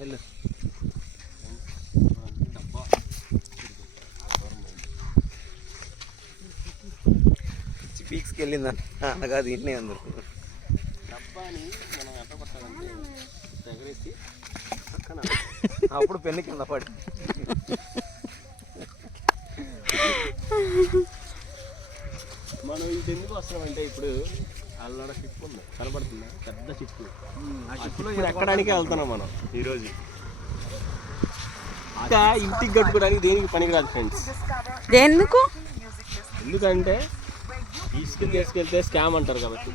వెళ్ళు. పీక్స్కి వెళ్ళిందా అనగా దీంట్నే అందరు డబ్బాని మనం ఎట్ట పట్టాలంటే ఎగరేసి పక్కన అప్పుడు పెన్ను కింద పడి మనం ఇది ఎందుకు వస్తున్నామంటే ఇప్పుడు అల్లడ షిప్ ఉంది కనబడుతుందా పెద్ద షిప్ ఆ షిప్లో ఎక్కడానికి వెళ్తున్నాం మనం ఈరోజు. ఇంకా ఇంటికి కట్టుకోవడానికి దేనికి పనికిరాదు ఫ్రెండ్స్. ఎందుకంటే ఇసుక తీసుకెళ్తే స్కామ్ అంటారు కాబట్టి.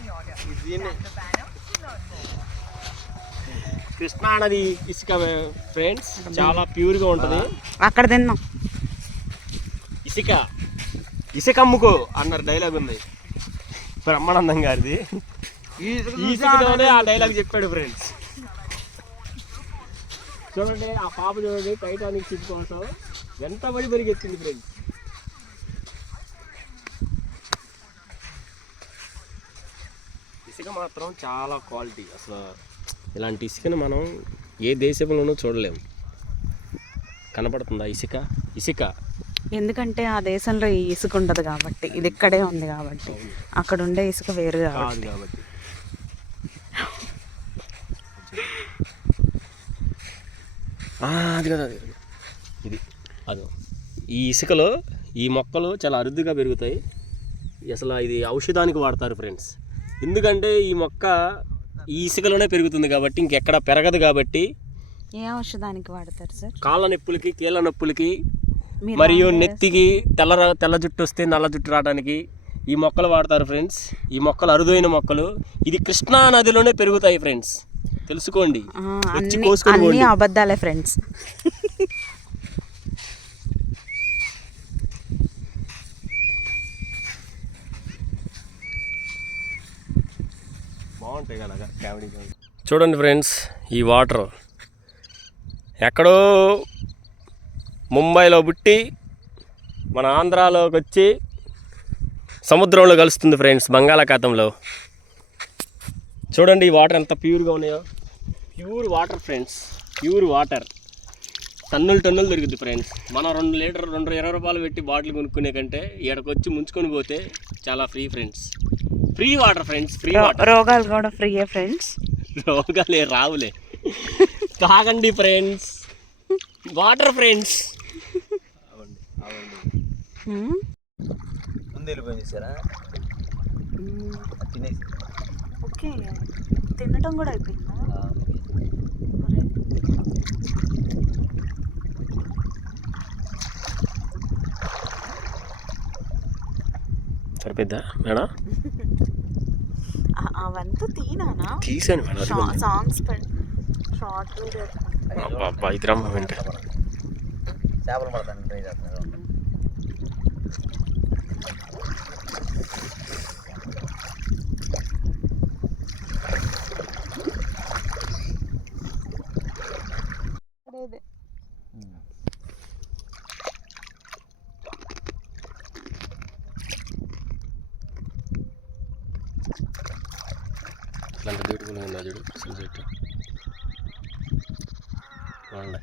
కృష్ణా నది ఇసుక ఫ్రెండ్స్ చాలా ప్యూర్గా ఉంటుంది. అక్కడ తిన్నాం ఇసుక ఇసుక అమ్ముకో అన్నారు డైలాగ్ ఉంది బ్రహ్మానందం గారిది. ఇసుకలోనే ఆ డైలాగ్ చెప్పాడు ఫ్రెండ్స్. చూడండి ఆ పాప చూడండి టైటానిక్ షిప్ కోసం ఎంత పడి పరిగెత్తింది ఫ్రెండ్స్. ఇసుక మాత్రం చాలా క్వాలిటీ. అసలు ఇలాంటి ఇసుకను మనం ఏ దేశంలోనూ చూడలేము. కనపడుతుందా ఇసుక? ఇసుక ఎందుకంటే ఆ దేశంలో ఈ ఇసుక ఉండదు కాబట్టి, ఇది ఇక్కడే ఉంది కాబట్టి. అక్కడ ఉండే ఇసుక వేరు కాదు కాబట్టి. అది కదా ఇది అదో ఈ ఇసుకలో ఈ మొక్కలు చాలా అరుదుగా పెరుగుతాయి. అసలు ఇది ఔషధానికి వాడతారు ఫ్రెండ్స్. ఎందుకంటే ఈ మొక్క ఈ ఇసుకలోనే పెరుగుతుంది కాబట్టి ఇంకెక్కడ పెరగదు కాబట్టి. ఏ ఔషధానికి వాడతారు సార్? కాళ్ళ నొప్పులకి, కీళ్ళ నొప్పులకి, మరియు నెత్తికి తెల్ల జుట్టు వస్తే నల్ల జుట్టు రావడానికి ఈ మొక్కలు వాడతారు ఫ్రెండ్స్. ఈ మొక్కలు అరుదైన మొక్కలు. ఇది కృష్ణా నదిలోనే పెరుగుతాయి ఫ్రెండ్స్, తెలుసుకోండి. అన్ని అబద్ధాలే ఫ్రెండ్స్. బాగుంటాయి కదా కామెడీ. చూడండి ఫ్రెండ్స్, ఈ వాటర్ ఎక్కడో ముంబైలో పుట్టి మన ఆంధ్రాలోకి వచ్చి సముద్రంలో కలుస్తుంది ఫ్రెండ్స్, బంగాళాఖాతంలో. చూడండి ఈ వాటర్ ఎంత ప్యూర్గా ఉన్నాయో. Pure water friends, pure water. టన్నులు దొరుకుతుంది ఫ్రెండ్స్. మనం 2 లీటర్ 20 రూపాయలు పెట్టి బాటిల్ కొనుక్కునే కంటే ఇక్కడికి వచ్చి ముంచుకొని పోతే చాలా free friends. Free water friends, free water. రోగాలు కూడా ఫ్రీయే ఫ్రెండ్స్. రోగాలే రావులే, తాగండి ఫ్రెండ్స్, వాటర్ ఫ్రెండ్స్. ముందు వెళ్ళిపోయింది చూసారా, తినేసి. ఓకే, తినటం కూడా అయిపోయిందా? సరిపోద్దా మేడం? అవంతా తీనానా? తీసాను మేడం. సాంగ్స్ షార్ట్ ఇద్దరమ్మ వెంట చేపలు పడతాను ట్రై చేస్తున్నారు. అట్లాంటి బ్యూటిఫుల్గా ఉందా చూడు సన్సెట్. బాగుంది.